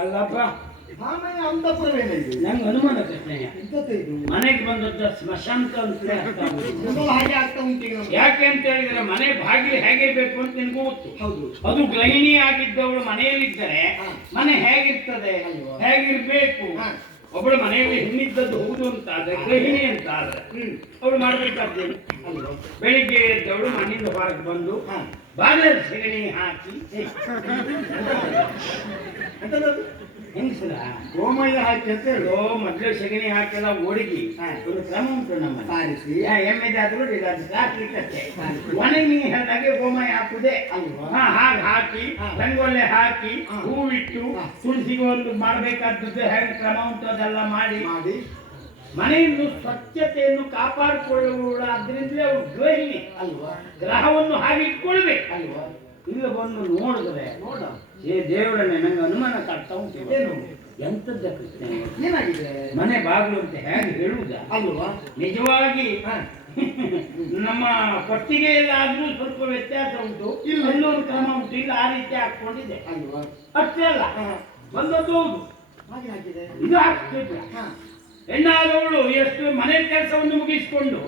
ಅಲ್ಲಪ್ಪ. ಆಮೇಲೆ ಅಂತಪುರವೇನಿದೆ ನಂಗೆ ಅನುಮಾನ ಕೃಷ್ಣಯ್ಯ ಎಂತದ್ದು ಮನೆಗೆ ಬಂದದ್ದ ಸ್ಮಶಾಂತ ಅಂತಲೇ ಅರ್ಥ ಆಗುದು. ಮೊದಲು ಹಾಗೆ ಆಗ್ತಾ ಉಂಟು ಈಗ ನಮ್ಗೆ. ಯಾಕೆ ಅಂತ ಹೇಳಿದ್ರೆ ಮನೆ ಬಾಗಿಲು ಹೇಗೆ ಬೇಕು ಅಂತ ನಿನ್ಗೆ ಗೊತ್ತು ಹೌದು ಅದು ಗೃಹಿಣಿ ಆಗಿದ್ದವಳು ಮನೆಯಲ್ಲಿದ್ದರೆ ಹಾ. ಮನೆ ಹೇಗಿರ್ತದೆ ಅಲ್ವಾ? ಹೇಗಿರ್ಬೇಕು ಹಾ. ಒಬ್ಬಳು ಮನೆಯಲ್ಲಿ ಹೆಣ್ಣಿದ್ದದ್ದು ಹೌದು ಅಂತ ಆದ್ರೆ ಗೃಹಿಣಿ ಅಂತ ಆದ್ರೆ ಹ್ಮ್ ಅವಳು ಮಾಡ್ಬೇಕಾದ್ದೇನು ಅಲ್ವಾ ಬೆಳಿಗ್ಗೆ ಎದ್ದವಳು ಮಣ್ಣಿಂದ ಹೊರಗೆ ಬಂದು. ಬಾಗಿಲ ಸಗಣಿ ಹಾಕಿ? ಹೆಂಗಸರ ಗೋಮಯ ಹಾಕಿ ಅಂತ ಹೇಳು ಮೊದಲು ಸಗಣಿ ಹಾಕೆಲ್ಲ ಒಡಗಿ. ಒಂದು ಕ್ರಮ ಉಂಟು ನಮ್ಮ ಸಾರಿಸಿ ಎಮ್ಮೆದಾದ್ರೂ ಇದು ಸಾಕ್ಲಿಕ್ಕಷ್ಟೇ ಮನೆಗೆ ನೀ ಹೇಳಿದಾಗೆ ಗೋಮಯ ಹಾಕುದೇ ಹಾಗೆ ಹಾಕಿ. ರಂಗೋಲೆ ಹಾಕಿ ಹಾ. ಹೂವಿಟ್ಟು. ತುಳಸಿಗೆ ಒಂದು ಮಾಡಬೇಕಾದದ್ದು ಹೆಂಗ್ ಕ್ರಮ ಉಂಟು ಅದೆಲ್ಲ ಮಾಡಿ ಮಾಡಿ ಮನೆಯನ್ನು ಸ್ವಚ್ಛತೆಯನ್ನು ಕಾಪಾಡಿಕೊಳ್ಳುವುದಾದ್ರಿಂದಲೇ ಅವ್ರು ಗೃಹಿಣಿ ಅಲ್ವಾ? ಗ್ರಹವನ್ನು ಹಾಗೆ ಇಟ್ಕೊಳ್ಬೇಕು. ಅಲ್ವಾ? ಇಲ್ಲಿ ಬಂದು ನೋಡಿದ್ರೆ ನೋಡ. ಏ ದೇವರನ್ನೇ ನಂಗೆ ಅನುಮಾನ ಕಾಡ್ತಾ ಉಂಟು. ಏನು? ಎಂತದ್ದ ಕೃಷ್ಣ ಏನಾಗಿದೆ ಮನೆ ಬಾಗಿಲು ಅಂತ ಹೇಗೆ ಹೇಳುವುದ? ಅಲ್ವಾ? ನಿಜವಾಗಿ. ನಮ್ಮ ಕೊಟ್ಟಿಗೆಯಲ್ಲಾದ್ರೂ ಸ್ವಲ್ಪ ವ್ಯತ್ಯಾಸ ಉಂಟು. ಇಲ್ಲ. ಇನ್ನೊಂದು ಕ್ರಮ ಉಂಟು. ಇಲ್ಲ ಆ ರೀತಿ ಹಾಕೊಂಡಿದೆ ಅಲ್ವಾ? ಅಷ್ಟೇ ಅಲ್ಲ. ಬಂದದ್ದು ಹೌದು. ಹಾಗೆ ಹಾಕಿದೆ ಇದು ಆಗ್ತಿಲ್ಲ. ಹಾ. ಹೆಣ್ಣಾದವಳು ಎಷ್ಟು ಮನೆ ಕೆಲಸವನ್ನು ಮುಗಿಸಿಕೊಂಡು.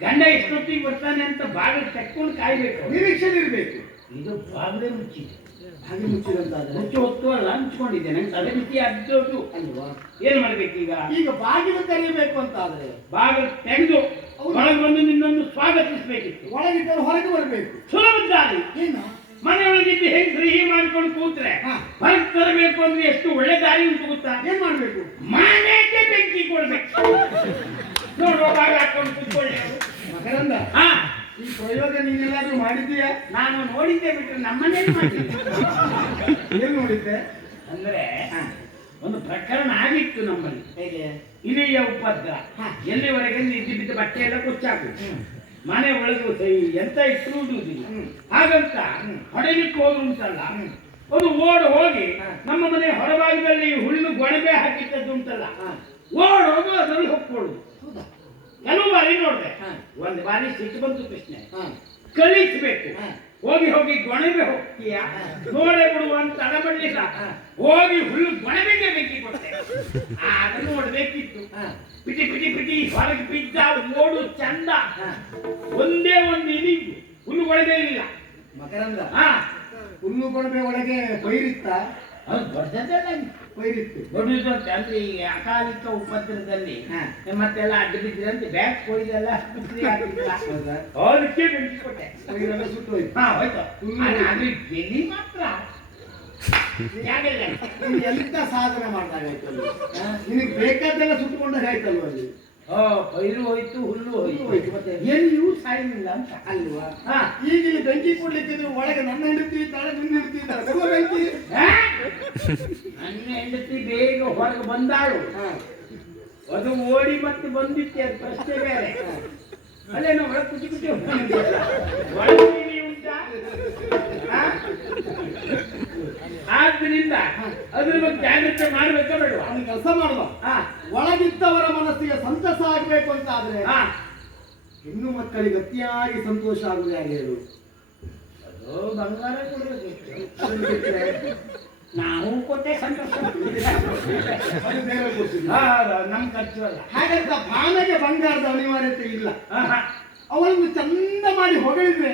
ಗಂಡ ಎಷ್ಟೊತ್ತಿಗೆ ಬರ್ತಾನೆ ಅಂತ ಬಾಗಿಲು ತೆಕ್ಕೊಂಡು ಕಾಯ್ಬೇಕು. ನಿರೀಕ್ಷೆ ಇರಬೇಕು. ಇದು ಬಾಗಿಲೇ ಮುಚ್ಚಿದೆ. ಹಾಗೆ ಮುಚ್ಚಿದಂತಾದ್ರೆ? ಮುಚ್ಚು ಹೊತ್ತು ಅಲ್ಲ ಹಂಚ್ಕೊಂಡಿದ್ದೆ ನಂಗೆ ಅದೇ ರೀತಿ ಅದ್ದೋದು ಅಲ್ವಾ? ಏನ್ ಮಾಡ್ಬೇಕು ಈಗ? ಈಗ ಬಾಗಿಲು ತೆರೆಯಬೇಕು ಅಂತ ಆದ್ರೆ ಬಾಗಿಲು ತೆಗೆದು ಒಳಗೆ ಬಂದು ನಿನ್ನನ್ನು ಸ್ವಾಗತಿಸಬೇಕಿತ್ತು. ಒಳಗಿದ್ದವರು ಹೊರಗೆ ಬರಬೇಕು. ಸುಲಭ ದಾರಿ ಏನ? ಮನೆಯೊಳಗಿದ್ದು ಹೆಂಗ್ ಸಿಹಿ ಮಾಡ್ಕೊಂಡು ಕೂತ್ರೆ. ಹೊರಗೆ ತರಬೇಕು ಅಂದ್ರೆ ಎಷ್ಟು ಒಳ್ಳೆ ದಾರಿ ಉಂಟು ಗೊತ್ತಾ? ಏನ್ ಮಾಡ್ಬೇಕು? ಬೆಂಕಿ ಕೊಡ್ಬೇಕು ನೋಡುವ ಬಾಗಿಲು ಹಾಕೊಂಡು ಕೂತ್ಕೊಳ್ಳಿ. ಮಕರಂದ ಹಾ ಈ ಪ್ರಯೋಗ ನೀನೆಲ್ಲಾದ್ರೂ ಮಾಡಿದ್ದೀಯಾ? ನಾನು ನೋಡಿದ್ದೆ ಬಿಟ್ರೆ ನಮ್ಮನೇಲಿ ಮಾಡಿಲ್ಲ ಏನ್ ನೋಡಿದ್ದೆ? ಅಂದ್ರೆ ಒಂದು ಪ್ರಕರಣ ಆಗಿತ್ತು ನಮ್ಮಲ್ಲಿ. ಹೇಗೆ? ಇಲಿಯ ಉಪದ್ರ. ಎಲ್ಲಿವರೆಗೆ ಇದ್ದು ಬಿದ್ದ ಬಟ್ಟೆ ಎಲ್ಲ ಕೊಚ್ಚಾಕು? ಮನೆ ಒಳಗೆ ಎಂತ ಇಟ್ಟುವುದಿಲ್ಲ ಹ್ಮ್. ಹಾಗಂತ ಹ್ಮ್. ಹೊಡೆಲಿಕ್ಕೆ ಹೋದ್ರು ಉಂಟಲ್ಲ. ಅದು ಓಡ್ ಹೋಗಿ ನಮ್ಮ ಮನೆ ಹೊರಭಾಗದಲ್ಲಿ ಹುಲ್ಲು ಗೊಣಬೆ ಹಾಕಿದ್ದದ್ದು ಉಂಟಲ್ಲ ಹಾ. ಓಡ್ ಹೋಗು ಅದರಲ್ಲಿ ಹೊಕ್ಕೊಳ್ಳುದು ನಾನು ಬಾರಿ ನೋಡ್ದೆ. ಒಂದು ಬಾರಿ ಸಿಟ್ಟು ಬಂತು ಕೃಷ್ಣ. ಕಲಿಸ್ಬೇಕು ಹೋಗಿ ಹೋಗಿ ಗೊಣಬೆ ಹೋಗ್ತೀಯ? ನೋಡೆ ನೋಡೇ ಬಿಡುವ ಅಂತ ಅಡಬಡ್ಲಿಲ್ಲ ಹಾ. ಹೋಗಿ ಹುಲ್ಲು ಗೊಣಬೆಗೆ ಬೆಂಕಿ ಕೊಟ್ಟೆ. ಆಗ ನೋಡ್ಬೇಕಿತ್ತು. ಬಿಟಿ ಪಿಟಿ ಪಿಟಿ ಪಿಟಿ ಹೊರಗೆ ಬಿದ್ದ ಓಡು ಚಂದ. ಒಂದೇ ಒಂದು ಇಲಿ ಹುಲ್ಲು ಗೊಣಬೆ ಇಲ್ಲ. ಮಕರಂದ? ಹುಲ್ಲು ಗೊಣಬೆ ಒಳಗೆ ಪೈರಿತ್ತ? ಅದು ದೊಡ್ಡದಲ್ಲ ಕೊಯ್ದಿತ್ತು ದೊಡ್ಡದು ಅಂದ್ರೆ ಈ ಅಕಾಲಿಕ ಉಪದ್ರದಲ್ಲಿ. ಮತ್ತೆಲ್ಲ ಅಡ್ಡ ಬಿದ್ದಿರಂತೆ ಬ್ಯಾಗ್ ಕೊಯ್ದೆಲ್ಲ ಅದಕ್ಕೆ ಬೆಂಕಿ ಕೊಟ್ಟೆ. ಪೈರೆಲ್ಲ ಸುಟ್ಟು ಹೋಯ್ತು. ಹಾ ಹೋಯ್ತು. ಆದ್ರೆ ಅದ್ರ ಮಾತ್ರ. ಎಂತ ಸಾಧನೆ ಮಾಡ್ದಾಗಾಯ್ತು ಅಲ್ಲಿ? ಹಾ? ನಿನಗೆ ಬೇಕಾದ್ದೆಲ್ಲ ಸುಟ್ಟುಕೊಂಡಾಗ ಆಯ್ತಲ್ವ ಅಲ್ಲಿ? ಪೈರು ಹೋಯ್ತು ಹುಲ್ಲು ಹೋಯ್ತು. ಹೋಯ್ತು, ಮತ್ತೆ? ಎಲ್ಲಿಯೂ ಸಾಯಲಿಲ್ಲ ಅಂತ. ಅಲ್ವಾ? ಈಗ ಇಲ್ಲಿ ಬೆಂಕಿ ಕೊಡ್ಲಿಕ್ಕಿದ್ರು ಒಳಗೆ ನನ್ನ ಹೆಂಡತಿ ತಾಳೆ ನಿನ್ನ ಹೆಂಡತಿ ಇದ್ದಾಳೆ ಬೆಂಕಿ? ನನ್ನ ಹೆಂಡತಿ ಬೇಗ ಹೊರಗೆ ಬಂದಾಳು. ಅದು ಓಡಿ ಮತ್ತೆ ಬಂದಿತ್ತೆ ಅದು ಪ್ರಶ್ನೆ ಬೇರೆ. ಅಲ್ಲೇನೋ ಒಳಗೆ ಕುಚಿ ಕುಚಿ. ಒಳಗೆ ಉಂಟಾ? ಆದ್ರಿಂದ ಅದ್ರ ಬಗ್ಗೆ ಜಾಗ್ರತೆ ಮಾಡ್ಬೇಕಾ ಬೇಡ. ಅವನು ಕೆಲಸ ಮಾಡುವ ಒಳಗಿದ್ದವರ ಮನಸ್ಸಿಗೆ ಸಂತಸ ಆಗ್ಬೇಕು ಅಂತ ಆದ್ರೆ ಹೆಣ್ಣು ಮಕ್ಕಳಿಗೆ ಅತಿಯಾಗಿ ಸಂತೋಷ ಆಗುದೇ ಹೇಳು? ಅದು ಬಂಗಾರ ಕೊಡಬೇಕು. ನಾವು ಕೊಟ್ಟೆ ಸಂತೋಷ. ಅದು ಬೇರೆ ಗೊತ್ತಿಲ್ಲ ಹಾ, ನಮ್ ಖರ್ಚು ಅಲ್ಲ. ಹಾಗಂತ ಭಾವನೆಗೆ ಬಂಗಾರದ ಅನಿವಾರ್ಯತೆ ಇಲ್ಲ. ಅವಳನ್ನು ಚಂದ ಮಾಡಿ ಹೊಗಳಿದ್ರೆ.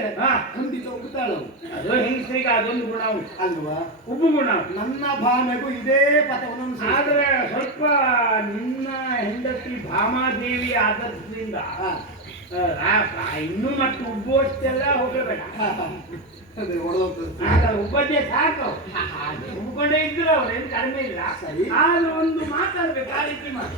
ಖಂಡಿತ ಉಗುತಾಳವು ಅದು ಹೆಂಗಸರಿಗೆ ಅದೊಂದು ಗುಣ ಅಲ್ವಾ? ಉಪ್ಪು ಗುಣ ನನ್ನ ಭಾವನೆಗೂ ಇದೇ ಪಥವನ್ನು. ಆದ್ರೆ ಸ್ವಲ್ಪ ನಿನ್ನ ಹೆಂಡತಿ ಭಾಮಾದೇವಿ ಆದರ್ಶದಿಂದ ಇನ್ನೂ ಮತ್ತೆ ಉಬ್ಬುವಷ್ಟೆಲ್ಲ ಹೋಗಬೇಡ. ಉಬ್ಬದ್ದೆ ಸಾಕು. ಉಬ್ಕೊಂಡೇ ಇದ್ರು ಅವ್ರೇನು ಕಡಿಮೆ ಇಲ್ಲ. ಸರಿ. ಆದ್ರೂ ಒಂದು ಮಾತಾಡ್ಬೇಕು ಆ ರೀತಿ ಮಾಡಿ.